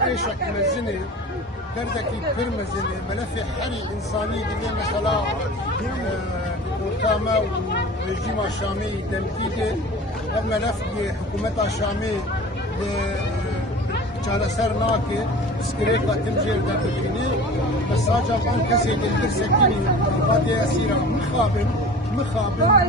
عيشك مزني دردك كرمزني ملف حري إنساني دي مثلا وكامة ورجيم الشامي تنفيذ الملف حكومة الشامي چارەسەر ناکێ سکرێکە تمژێر دەبینی مەساجە بان کەسێک دلگر سەکینی مالباتێ ئەسیرە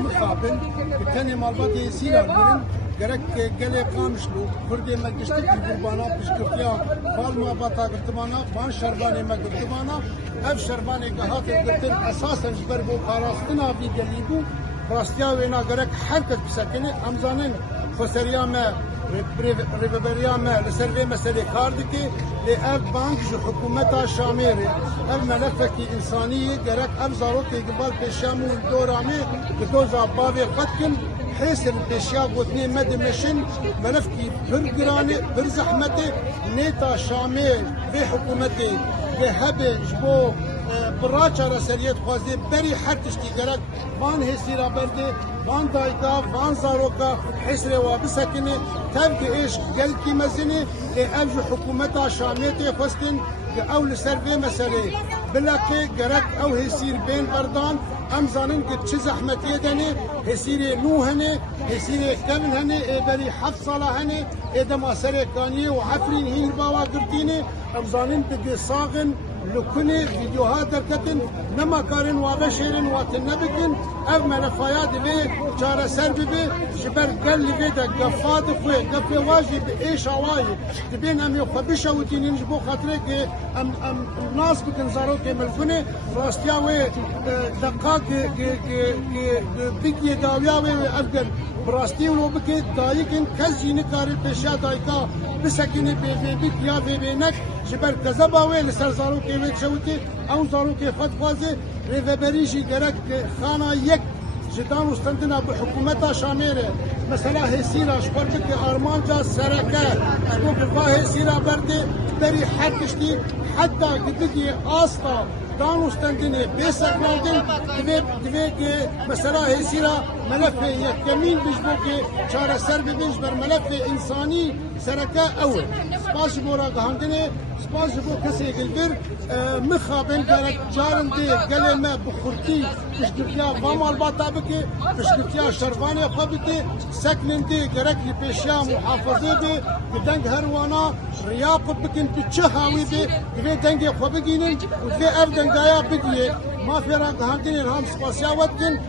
مخابن بتەنێ مالباتێ ئەسیرە برن گەرەک گەلێ قامشلو کوردێ مەگشتێکی قوربانا پشتکردیا بالما باتاگرتمانە بان شەربانێ مەگرتمانە ئەف شەربانێکە هاتێ گرتن ئەساسەن ji ber بۆ پاراستنا vî gelî bû rastiya wêna gerek her kes bisekine em zanin xweseriya me rêveberiya me li ser vê meselê kar dike lê ev bank ji hikûmeta Şamê re ev melefekî însaniyê gerek ev zarokê dibal pêşiya min dora me bi doza bavê xwe dikin hêsên pêşiya gotinê me dimeşin melefkî pir giranê pir zehmetê nêta Şamê vê hikûmetê vê hebe ji bo برا چارەسەریەت خوازێ بەری هەر تشتی گەرەک وان هێسیرا بەردێ وان دایکا وان زارۆکە حێسرێ وا بسەکنێ تەبگە ئێش گەلکی مەزنێ لێ ئەو ji حکوومەتا Şamê tê xwestin کە ئەو لەسەر vê meselê bilakê gerek ew hêsîr bên berdan em zanin ki çi zehmetiyê denê hêsîrê nû hene hêsîrê kevin hene ê berî heft sala hene ê dema serê kaniyê û hefrîn hîn bava girtînê em zanin digê saxin لکنه ویدیوها درکتن نماکارن و بشیرن و تنبکن اف ملفایا دوی چاره سر ببی جبر گل لوی دا گفاد خوی گفی واجی به ایش آوایی دبین امی خوبیش و تینینج بو خاطره که ام ناس بکن زارو که ملکنه راستیا و دقا که بگی داویا و افگر براستی و بکی دایکن کس جینی کاری پیشیا دایکا بسکنی بی یا بینک جبر کذبا و لسر زارو که وی چوتی اون زارو که خود خوازه ریوبریجی گرک خانه یک جدان استندنا به حکومتا Şamê re mesela hêsîra ji xwe bike armanca sereke ebo biva hêsîra berdê berî her tiştî heta gidikê asta dan ustendinê bêseknandin divê ki mesela hêsîra melefê yekemîn bij bo ki çareser bibin ji ber melefê însanî sereke ew e spas ji bo ragihandinê spas ji bo kesê gilbir mixabin gerek carin dê gelê me bi xurtî piştgirtiya va malbata bike piştgirtiya şervanê xwe bike seknin dê gerek li pêşiya muhafazê dê bi deng her wana riya xwe bikin tu çi hawî bê divê dengê xwe bigînin û divê ev dengaya bigiye mafya ragihandinê ham spasiya we dikin